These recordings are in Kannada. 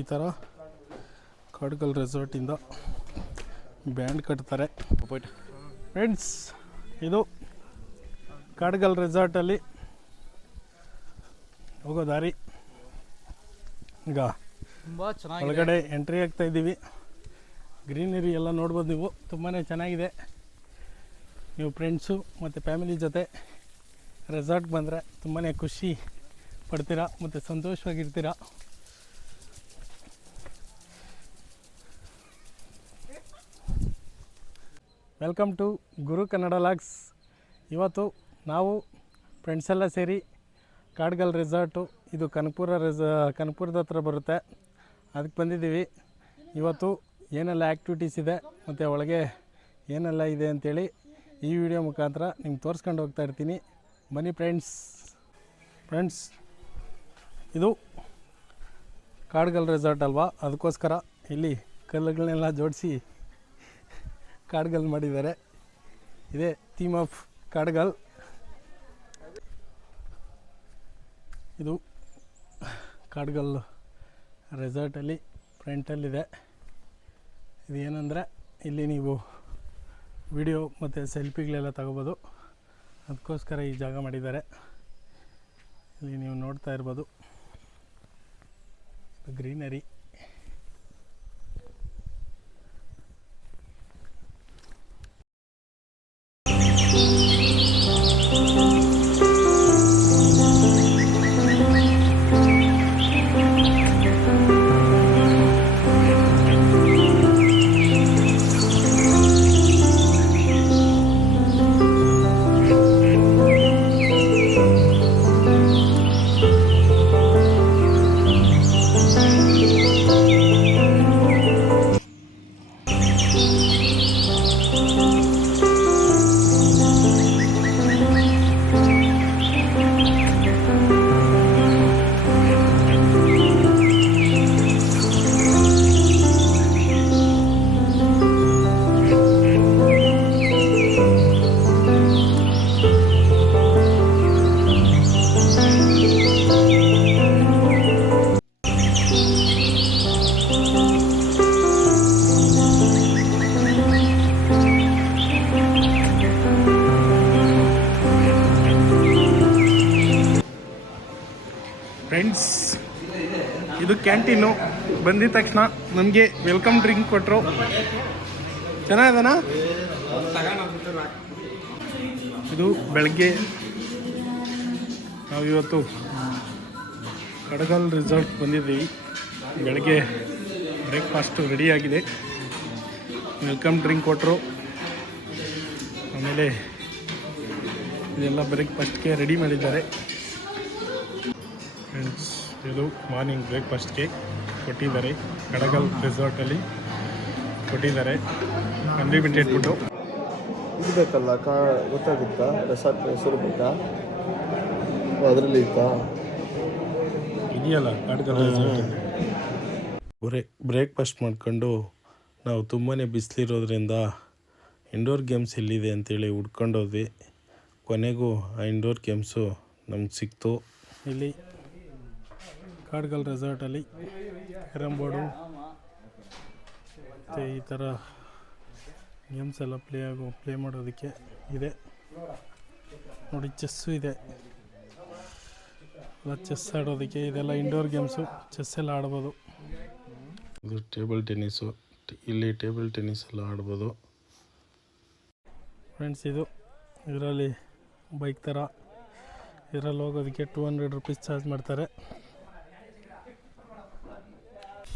ಈ ಥರ ಕಾಡ್ಗಲ್ ರೆಸಾರ್ಟಿಂದ ಬ್ಯಾಂಡ್ ಕಟ್ತಾರೆ. ಫ್ರೆಂಡ್ಸ್, ಇದು ಕಾಡ್ಗಲ್ ರೆಸಾರ್ಟಲ್ಲಿ ಹೋಗೋ ದಾರಿ. ಈಗ ಒಳಗಡೆ ಎಂಟ್ರಿ ಆಗ್ತಾ ಇದ್ದೀವಿ. ಗ್ರೀನರಿ ಎಲ್ಲ ನೋಡ್ಬೋದು ನೀವು, ತುಂಬಾ ಚೆನ್ನಾಗಿದೆ. ನೀವು ಫ್ರೆಂಡ್ಸು ಮತ್ತು ಫ್ಯಾಮಿಲಿ ಜೊತೆ ರೆಸಾರ್ಟ್ಗೆ ಬಂದರೆ ತುಂಬಾ ಖುಷಿ ಪಡ್ತೀರಾ ಮತ್ತು ಸಂತೋಷವಾಗಿರ್ತೀರ. Welcome to Guru Kannada logs. ಇವತ್ತು ನಾವು ಫ್ರೆಂಡ್ಸೆಲ್ಲ ಸೇರಿ ಕಾಡ್ಗಲ್ ರೆಸಾರ್ಟು, ಇದು ಕನಕಪುರದ ಹತ್ರ ಬರುತ್ತೆ, ಅದಕ್ಕೆ ಬಂದಿದ್ದೀವಿ. ಇವತ್ತು ಏನೆಲ್ಲ ಆ್ಯಕ್ಟಿವಿಟೀಸ್ ಇದೆ ಮತ್ತು ಒಳಗೆ ಏನೆಲ್ಲ ಇದೆ ಅಂಥೇಳಿ ಈ ವಿಡಿಯೋ ಮುಖಾಂತರ ನಿಮ್ಗೆ ತೋರಿಸ್ಕೊಂಡು ಹೋಗ್ತಾ ಇರ್ತೀನಿ. ಬನ್ನಿ ಫ್ರೆಂಡ್ಸ್, ಇದು ಕಾಡ್ಗಲ್ ರೆಸಾರ್ಟ್ ಅಲ್ವಾ, ಅದಕ್ಕೋಸ್ಕರ ಇಲ್ಲಿ ಕಲ್ಲುಗಳನ್ನೆಲ್ಲ ಜೋಡಿಸಿ ಕಾಡ್ಗಲ್ ಮಾಡಿದ್ದಾರೆ. ಇದೇ ಥೀಮ್ ಆಫ್ ಕಾಡ್ಗಲ್. ಇದು ಕಾಡ್ಗಲ್ ರೆಸಾರ್ಟಲ್ಲಿ ಫ್ರಂಟಲ್ಲಿದೆ. ಇದು ಏನಂದರೆ ಇಲ್ಲಿ ನೀವು ವಿಡಿಯೋ ಮತ್ತು ಸೆಲ್ಫಿಗಳೆಲ್ಲ ತಗೋಬೋದು, ಅದಕ್ಕೋಸ್ಕರ ಈ ಜಾಗ ಮಾಡಿದ್ದಾರೆ. ಇಲ್ಲಿ ನೀವು ನೋಡ್ತಾ ಇರ್ಬೋದು ಗ್ರೀನರಿ. ಫ್ರೆಂಡ್ಸ್, ಇದು ಕ್ಯಾಂಟೀನು. ಬಂದಿದ ತಕ್ಷಣ ನಮಗೆ ವೆಲ್ಕಮ್ ಡ್ರಿಂಕ್ ಕೊಟ್ಟರು. ಚೆನ್ನಾಗಿದೆನಾ? ಇದು ಬೆಳಗ್ಗೆ ನಾವಿವತ್ತು ಕಾಡ್ಗಲ್ ರೆಸಾರ್ಟ್ ಬಂದಿದ್ದೀವಿ. ಬೆಳಗ್ಗೆ ಬ್ರೇಕ್ಫಾಸ್ಟು ರೆಡಿಯಾಗಿದೆ. ವೆಲ್ಕಮ್ ಡ್ರಿಂಕ್ ಕೊಟ್ಟರು. ಆಮೇಲೆ ಇದೆಲ್ಲ ಬ್ರೇಕ್ಫಾಸ್ಟ್ಗೆ ರೆಡಿ ಮಾಡಿದ್ದಾರೆ. ಫ್ರೆಂಡ್ಸ್, ಇದು ಮಾರ್ನಿಂಗ್ ಬ್ರೇಕ್ಫಾಸ್ಟ್ಗೆ ಕೊಟ್ಟಿದ್ದಾರೆ. ಕಾಡ್ಗಲ್ ರೆಸಾರ್ಟಲ್ಲಿ ಕೊಟ್ಟಿದ್ದಾರೆ ಅನ್ಲಿಮಿಟೆಡ್ ಫುಡ್ಡು. ಇದು ಬೇಕಲ್ಲ, ಗೊತ್ತಾಗುತ್ತಾ ರೆಸಾರ್ಟ್ ಹೆಸರು ಬೇಕಾ? ಅದರಲ್ಲಿ ಇತ್ತಾ? ಇದೆಯಲ್ಲ ಕಾಡ್ಗಲ್ ರೆಸಾರ್ಟ್. ಬ್ರೇಕ್ಫಾಸ್ಟ್ ಮಾಡ್ಕೊಂಡು ನಾವು ತುಂಬಾ ಬಿಸಿಲಿರೋದ್ರಿಂದ ಇಂಡೋರ್ ಗೇಮ್ಸ್ ಎಲ್ಲಿದೆ ಅಂತೇಳಿ ಹುಡ್ಕೊಂಡೋದ್ವಿ. ಕೊನೆಗೂ ಆ ಇಂಡೋರ್ ಗೇಮ್ಸು ನಮ್ಗೆ ಸಿಕ್ತು. ಇಲ್ಲಿ ಕಾಡ್ಗಲ್ ರೆಸಾರ್ಟಲ್ಲಿ ಕ್ಯಾರಮ್ ಬೋರ್ಡು ಮತ್ತು ಈ ಥರ ಗೇಮ್ಸ್ ಎಲ್ಲ ಪ್ಲೇ ಮಾಡೋದಕ್ಕೆ ಇದೆ ನೋಡಿ. ಚೆಸ್ಸು ಇದೆ, ಎಲ್ಲ ಚೆಸ್ ಆಡೋದಕ್ಕೆ. ಇದೆಲ್ಲ ಇಂಡೋರ್ ಗೇಮ್ಸು, ಚೆಸ್ ಎಲ್ಲ ಆಡ್ಬೋದು. ಇದು ಟೇಬಲ್ ಟೆನ್ನಿಸು, ಇಲ್ಲಿ ಟೇಬಲ್ ಟೆನ್ನಿಸ್ ಎಲ್ಲ ಆಡ್ಬೋದು. ಫ್ರೆಂಡ್ಸ್, ಇದು ಇದರಲ್ಲಿ ಬೈಕ್ ಥರ, ಇದರಲ್ಲಿ ಹೋಗೋದಕ್ಕೆ 200 ರೂಪೀಸ್ ಚಾರ್ಜ್ ಮಾಡ್ತಾರೆ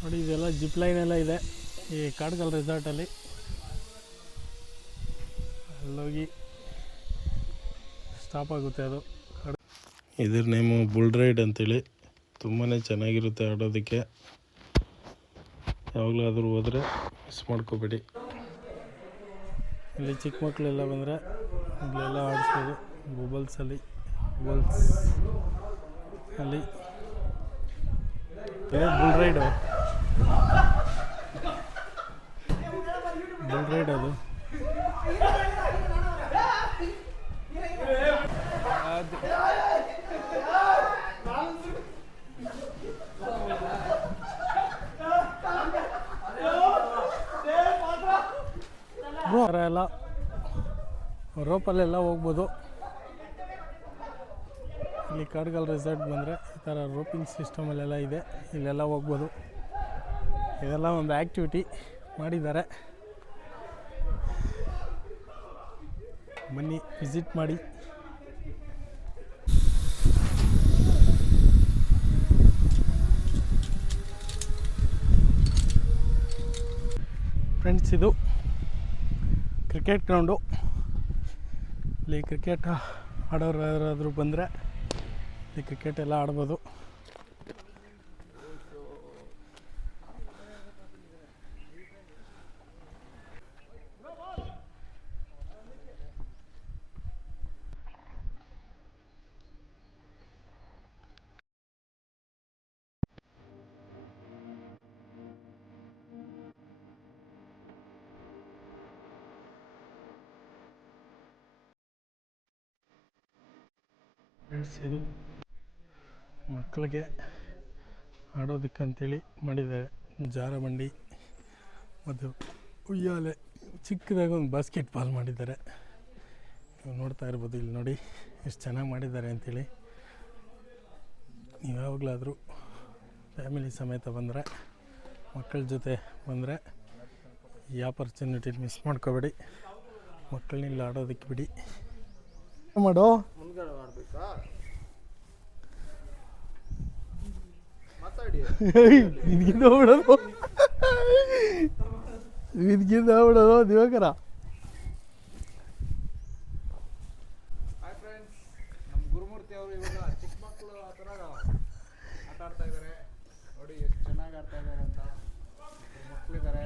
ನೋಡಿ. ಇದೆಲ್ಲ ಜಿಪ್ ಲೈನ್ ಎಲ್ಲ ಇದೆ ಈ ಕಾಡ್ಗಲ್ ರೆಸಾರ್ಟಲ್ಲಿ. ಅಲ್ಲೋಗಿ ಸ್ಟಾಪ್ ಆಗುತ್ತೆ ಅದು. ಇದ್ರ ನೇಮು ಬುಲ್ ರೈಡ್ ಅಂತೇಳಿ. ತುಂಬಾ ಚೆನ್ನಾಗಿರುತ್ತೆ ಆಡೋದಕ್ಕೆ. ಯಾವಾಗಲಾದರೂ ಹೋದರೆ ಮಿಸ್ ಮಾಡ್ಕೋಬೇಡಿ. ಇಲ್ಲಿ ಚಿಕ್ಕ ಮಕ್ಕಳೆಲ್ಲ ಬಂದರೆ ಇಲ್ಲೆಲ್ಲ ಆಡಿಸ್ಬೋದು. ಬಬಲ್ಸ್ ಅಲ್ಲಿ ಬುಲ್ ರೈಡ್ ಅದು. ರೋಪಲ್ಲೆಲ್ಲ ಹೋಗ್ಬೋದು. ಇಲ್ಲಿ ಕಾಡ್ಗಲ್ ರೆಸಾರ್ಟ್ ಬಂದರೆ ಈ ಥರ ರೋಪಿಂಗ್ ಸಿಸ್ಟಮಲ್ಲೆಲ್ಲ ಇದೆ, ಇಲ್ಲೆಲ್ಲ ಹೋಗ್ಬೋದು. ಇದೆಲ್ಲ ಒಂದು ಆ್ಯಕ್ಟಿವಿಟಿ ಮಾಡಿದ್ದಾರೆ, ಬನ್ನಿ ವಿಸಿಟ್ ಮಾಡಿ. ಫ್ರೆಂಡ್ಸ್, ಇದು ಕ್ರಿಕೆಟ್ ಗ್ರೌಂಡು. ಇಲ್ಲಿ ಕ್ರಿಕೆಟ್ ಆಡೋರು ಯಾರಾದರೂ ಬಂದರೆ ಇಲ್ಲಿ ಕ್ರಿಕೆಟ್ ಎಲ್ಲ ಆಡ್ಬೋದು. ಫ್ರೆಂಡ್ಸ್, ಇದು ಮಕ್ಕಳಿಗೆ ಆಡೋದಕ್ಕಂತೇಳಿ ಮಾಡಿದ್ದಾರೆ. ಜಾರಬಂಡಿ ಮತ್ತು ಉಯ್ಯಾಲೆ, ಚಿಕ್ಕದಾಗಿ ಒಂದು ಬಾಸ್ಕೆಟ್ ಬಾಲ್ ಮಾಡಿದ್ದಾರೆ. ನೀವು ನೋಡ್ತಾ ಇರ್ಬೋದು, ಇಲ್ಲಿ ನೋಡಿ ಎಷ್ಟು ಚೆನ್ನಾಗಿ ಮಾಡಿದ್ದಾರೆ ಅಂಥೇಳಿ. ನೀವು ಯಾವಾಗಲಾದರೂ ಫ್ಯಾಮಿಲಿ ಸಮೇತ ಬಂದರೆ, ಮಕ್ಕಳ ಜೊತೆ ಬಂದರೆ ಈ ಆಪರ್ಚುನಿಟಿನ ಮಿಸ್ ಮಾಡ್ಕೋಬೇಡಿ. ಮಕ್ಕಳನ್ನೆಲ್ಲ ಆಡೋದಕ್ಕೆ ಬಿಡಿ. ಮಾಡೋ ಮುಂದ್ಗಡೆ ಮಾಡಬೇಕಾ? ಮಾತಾಡಿ. ನಿನ್ಗಿಂದ ಬಿಡೋದು ದಿವಾಕರ. ಹಾಯ್ ಫ್ರೆಂಡ್ಸ್, ನಮ್ಮ ಗುರುಮೂರ್ತಿ ಅವರು ಇವಾಗ ಚಿಕ್ಕ ಮಕ್ಕಳು ಆ ಥರ ಆಟ ಆಡ್ತಾ ಇದ್ದಾರೆ. ನೋಡಿ ಎಷ್ಟು ಚೆನ್ನಾಗಿ ಆಡ್ತಾ ಇದ್ದಾರೆ ಅಂತ. ಮಕ್ಕಳಿದ್ದಾರೆ,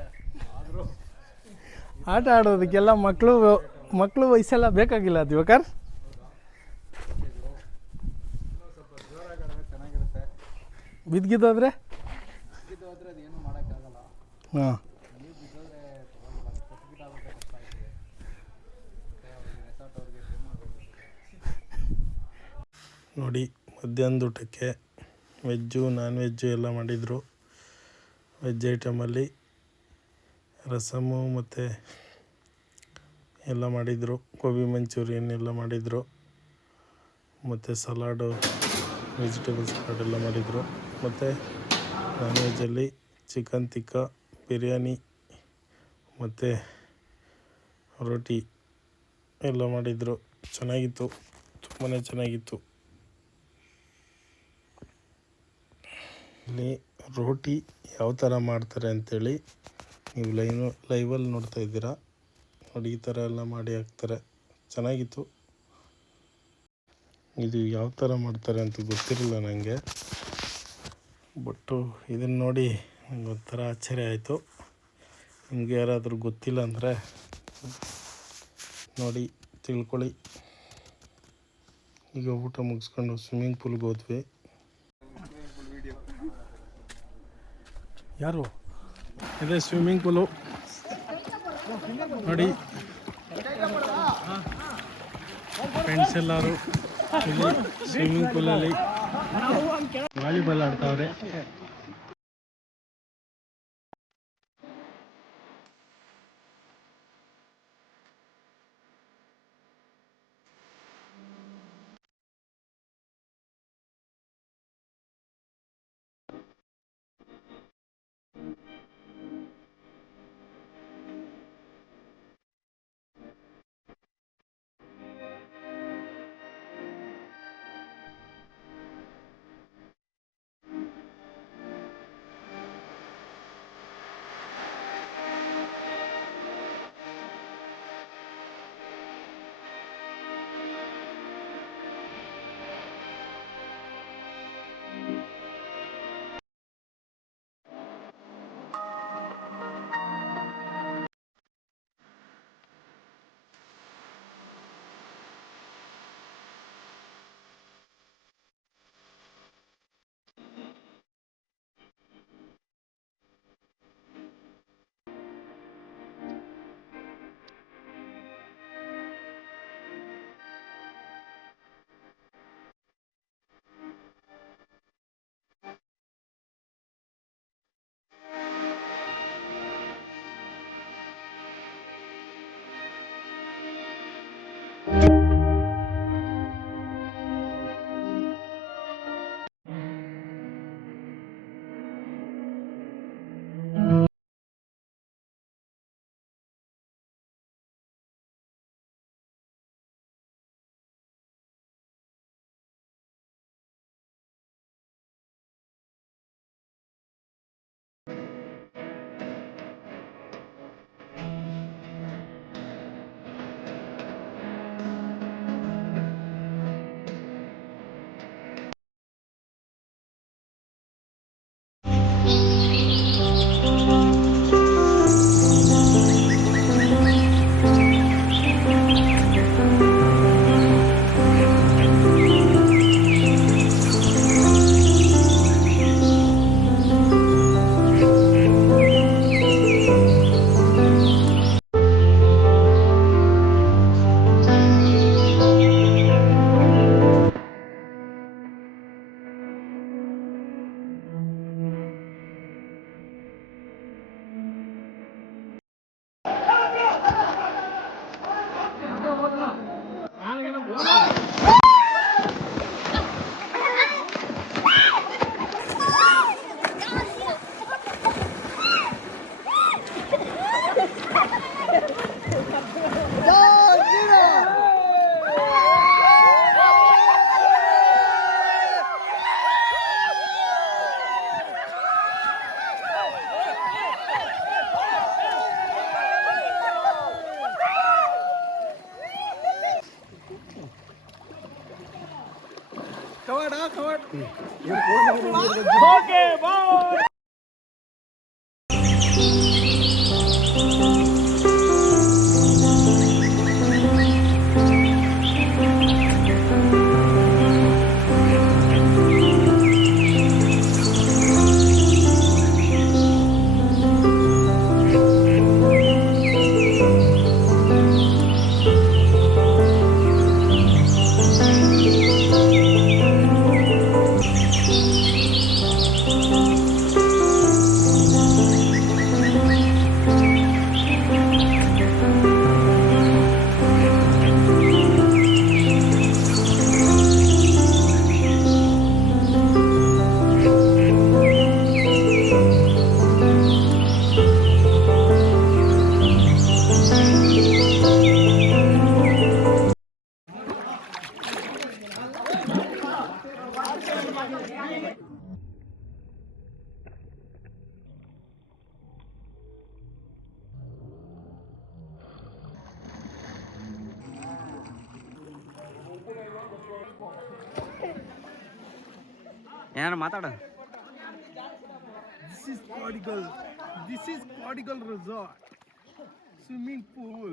ಆದರೂ ಆಟ ಆಡೋದಕ್ಕೆಲ್ಲ ಮಕ್ಕಳು ವಯಸ್ಸೆಲ್ಲ ಬೇಕಾಗಿಲ್ಲ ದಿವಾಕರ್. ಇನ್ನೂ ಸ್ವಲ್ಪ ಜೋರಾಗಿ ಆಡಿದ್ರೆ ಚೆನ್ನಾಗಿರುತ್ತೆ. ಬಿದ್ದಿದ್ದೋದ್ರೆ ಬಿದ್ದು ಹೋದ್ರೆ ಅದು ಏನೂ ಮಾಡೋಕ್ಕಾಗಲ್ಲ. ಹಾಂ, ನೀವು ಬಿದ್ದೋದ್ರೆ ಪರವಾಗಿಲ್ಲ, ಬಿದ್ದಾಗುತ್ತೆ, ಕಷ್ಟ ಆಗ್ತದೆ. ಮತ್ತೆ ಅವ್ರಿಗೆ ರೆಸಾರ್ಟ್ ಅವ್ರಿಗೆ ಪೇ ಮಾಡಬೇಕು. ನೋಡಿ ಮಧ್ಯಾಹ್ನದ ಊಟಕ್ಕೆ ವೆಜ್ಜು ನಾನ್ ವೆಜ್ಜು ಎಲ್ಲ ಮಾಡಿದರು. ವೆಜ್ ಐಟಮಲ್ಲಿ ರಸಮು ಮತ್ತು ಎಲ್ಲ ಮಾಡಿದರು. ಗೋಬಿ ಮಂಚೂರಿಯನ್ ಎಲ್ಲ ಮಾಡಿದರು, ಮತ್ತು ಸಲಾಡು, ವೆಜಿಟೇಬಲ್ ಸಲಾಡ್ ಎಲ್ಲ ಮಾಡಿದರು. ಮತ್ತು ನಾನ್ ವೆಜ್ಜಲ್ಲಿ ಚಿಕನ್ ತಿಕ್ಕ, ಬಿರಿಯಾನಿ ಮತ್ತು ರೋಟಿ ಎಲ್ಲ ಮಾಡಿದರು. ಚೆನ್ನಾಗಿತ್ತು, ತುಂಬಾ ಚೆನ್ನಾಗಿತ್ತು. ಇಲ್ಲಿ ರೋಟಿ ಯಾವ ಥರ ಮಾಡ್ತಾರೆ ಅಂಥೇಳಿ ನೀವು ಲೈವಲ್ಲಿ ನೋಡ್ತಾ ಇದ್ದೀರಾ. ನೋಡಿ, ಈ ಥರ ಎಲ್ಲ ಮಾಡಿ ಹಾಕ್ತಾರೆ, ಚೆನ್ನಾಗಿತ್ತು. ಇದು ಯಾವ ಥರ ಮಾಡ್ತಾರೆ ಅಂತ ಗೊತ್ತಿರಲಿಲ್ಲ ನನಗೆ, ಬಟ್ಟು ಇದನ್ನು ನೋಡಿ ನನಗೆ ಒಂಥರ ಆಶ್ಚರ್ಯ ಆಯಿತು. ನಿಮಗೆ ಯಾರಾದರೂ ಗೊತ್ತಿಲ್ಲ ಅಂದರೆ ನೋಡಿ ತಿಳ್ಕೊಳ್ಳಿ. ಈಗ ಊಟ ಮುಗಿಸ್ಕೊಂಡು ಸ್ವಿಮ್ಮಿಂಗ್ ಪೂಲ್ಗೆ ಹೋದ್ವಿ. ಯಾರು ಇದೇ ಸ್ವಿಮ್ಮಿಂಗ್ ಪೂಲು ನೋಡಿ. ಫ್ರೆಂಡ್ಸ್ ಎಲ್ಲರೂ ಇಲ್ಲಿ ಸ್ವಿಮ್ಮಿಂಗ್ ಪೂಲಲ್ಲಿ ವಾಲಿಬಾಲ್ ಆಡ್ತಾವ್ರೆ. ಏನಾರ ಮಾತಾಡ. This is Prodigal Resort. Swimming pool.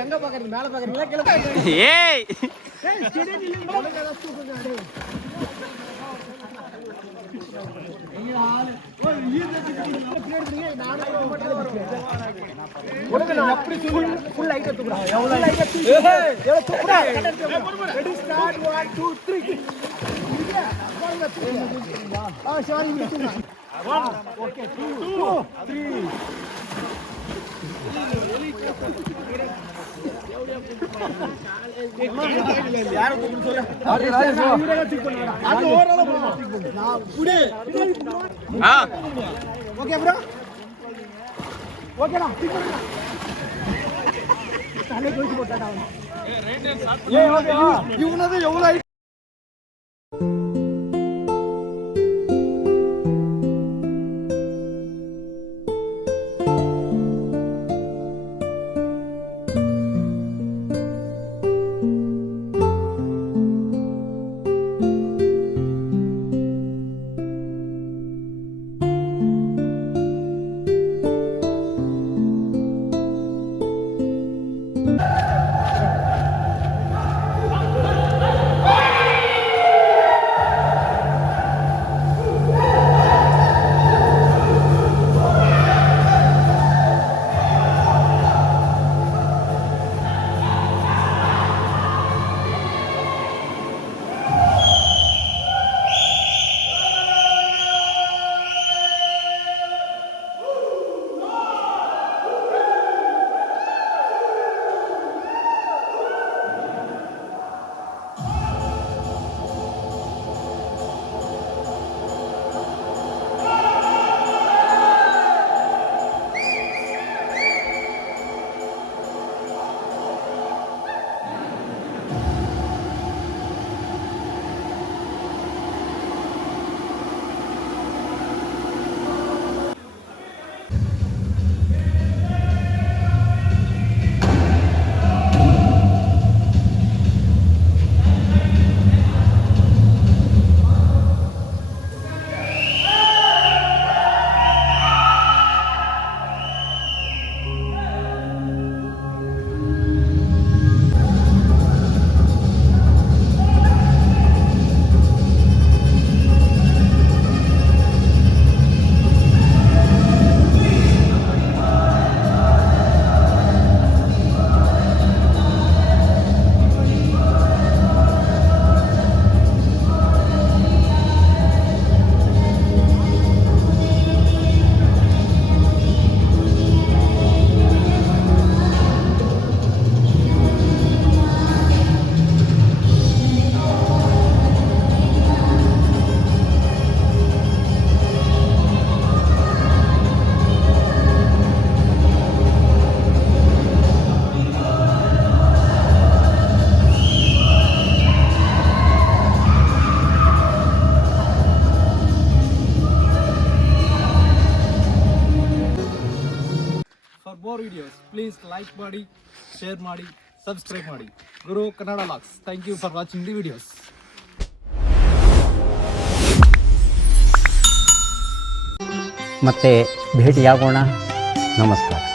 எங்க பாக்குறீங்க? மேல பாக்குறீங்களா கீழ பாக்குறீங்களா? ஏய் ஏய் ஸ்டேடியம் இல்ல. For more videos, please like ಮಾಡಿ, share ಮಾಡಿ, subscribe ಮಾಡಿ. Guru Kannada logs. Thank you for watching the videos. ಮತ್ತೆ ಭೇಟಿಯಾಗೋಣ. ನಮಸ್ಕಾರ.